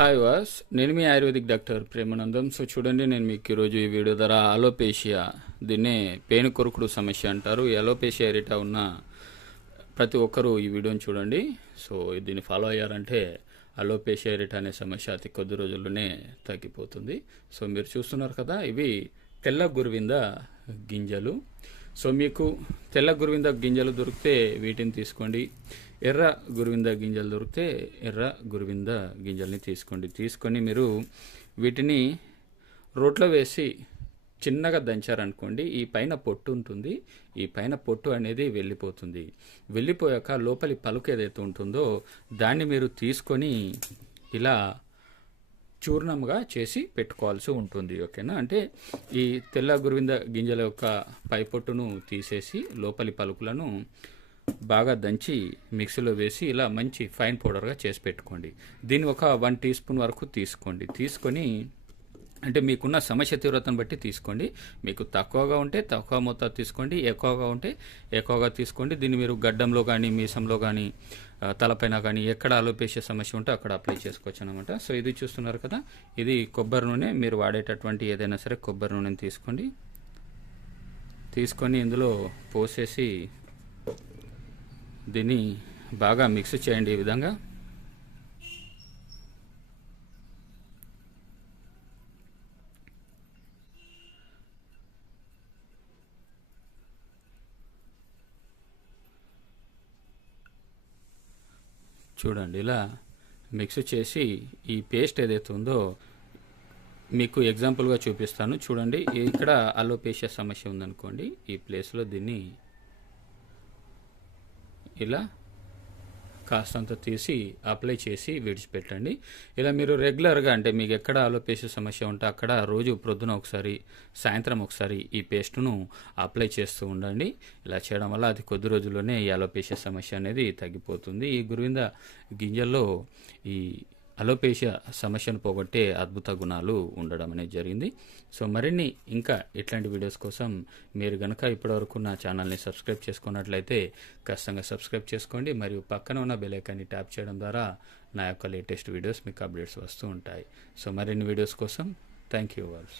Hi వాస్ నేను మీ ఆయుర్వేదిక్ డాక్టర్ ప్రేమానందం. సో చూడండి నేను మీకు ఈరోజు ఈ వీడియో ద్వారా అలోపేషియా దీన్నే పేను కొరుకుడు సమస్య అంటారు. ఈ అలోపేషియా ఎరిటా ఉన్న ప్రతి ఒక్కరూ ఈ వీడియోని చూడండి. సో దీన్ని ఫాలో అయ్యారంటే అలోపేషియా ఎరిటా అనే సమస్య అతి కొద్ది రోజుల్లోనే తగ్గిపోతుంది. సో మీరు చూస్తున్నారు కదా ఇవి తెల్ల గురువింద గింజలు. సో మీకు తెల్ల గురువింద గింజలు దొరికితే వీటిని తీసుకోండి. ఎర్ర గురువింద గింజలు దొరికితే ఎర్ర గురువింద గింజల్ని తీసుకోండి. తీసుకొని మీరు వీటిని రోట్లో వేసి చిన్నగా దంచారనుకోండి ఈ పైన పొట్టు ఉంటుంది. ఈ పైన పొట్టు అనేది వెళ్ళిపోతుంది. వెళ్ళిపోయాక లోపలి పలుకు ఏదైతే ఉంటుందో దాన్ని మీరు తీసుకొని ఇలా చూర్ణంగా చేసి పెట్టుకోవాల్సి ఉంటుంది ఓకేనా? అంటే ఈ తెల్ల గురువింద గింజల యొక్క పై పొట్టును తీసేసి లోపలి పలుకులను బాగా దంచి మిక్సీలో వేసి ఇలా మంచి ఫైన్ పౌడర్గా చేసి పెట్టుకోండి. దీన్ని ఒక వన్ టీ స్పూన్ వరకు తీసుకోండి. తీసుకొని అంటే మీకున్న సమస్య తీవ్రతను బట్టి తీసుకోండి. మీకు తక్కువగా ఉంటే తక్కువ మొత్తం తీసుకోండి. ఎక్కువగా ఉంటే ఎక్కువగా తీసుకోండి. దీన్ని మీరు గడ్డంలో కానీ మీసంలో కానీ తలపైన కానీ ఎక్కడ అలోపేషియా సమస్య ఉంటే అక్కడ అప్లై చేసుకోవచ్చు అనమాట సో ఇది చూస్తున్నారు కదా. ఇది కొబ్బరి నూనె. మీరు వాడేటటువంటి ఏదైనా సరే కొబ్బరి నూనెని తీసుకోండి. తీసుకొని ఇందులో పోసేసి దీన్ని బాగా మిక్స్ చేయండి ఈ విధంగా. చూడండి ఇలా మిక్స్ చేసి ఈ పేస్ట్ ఏదైతే ఉందో మీకు ఎగ్జాంపుల్గా చూపిస్తాను. చూడండి ఇక్కడ అలోపేషియా సమస్య ఉందనుకోండి ఈ ప్లేస్లో దీన్ని ఇలా కాస్తంత తీసి అప్లై చేసి విడిచిపెట్టండి. ఇలా మీరు రెగ్యులర్గా అంటే మీకు ఎక్కడ ఆలోపేషియా సమస్య ఉంటే అక్కడ రోజు ప్రొద్దున ఒకసారి సాయంత్రం ఒకసారి ఈ పేస్ట్ను అప్లై చేస్తూ ఉండండి. ఇలా చేయడం వల్ల అది కొద్ది రోజుల్లోనే ఈ అలోపేషియా సమస్య అనేది తగ్గిపోతుంది. ఈ గురువింద గింజల్లో ఈ అలోపేషియా సమస్యను పోగొట్టే అద్భుత గుణాలు ఉండడం అనేది జరిగింది. సో మరిన్ని ఇంకా ఇట్లాంటి వీడియోస్ కోసం మీరు గనక ఇప్పటివరకు నా ఛానల్ని సబ్స్క్రైబ్ చేసుకున్నట్లయితే ఖచ్చితంగా సబ్స్క్రైబ్ చేసుకోండి. మరియు పక్కన ఉన్న బెలైకాన్ని ట్యాప్ చేయడం ద్వారా నా యొక్క లేటెస్ట్ వీడియోస్ మీకు అప్డేట్స్ వస్తూ ఉంటాయి. సో మరిన్ని వీడియోస్ కోసం థ్యాంక్ యూ వర్స్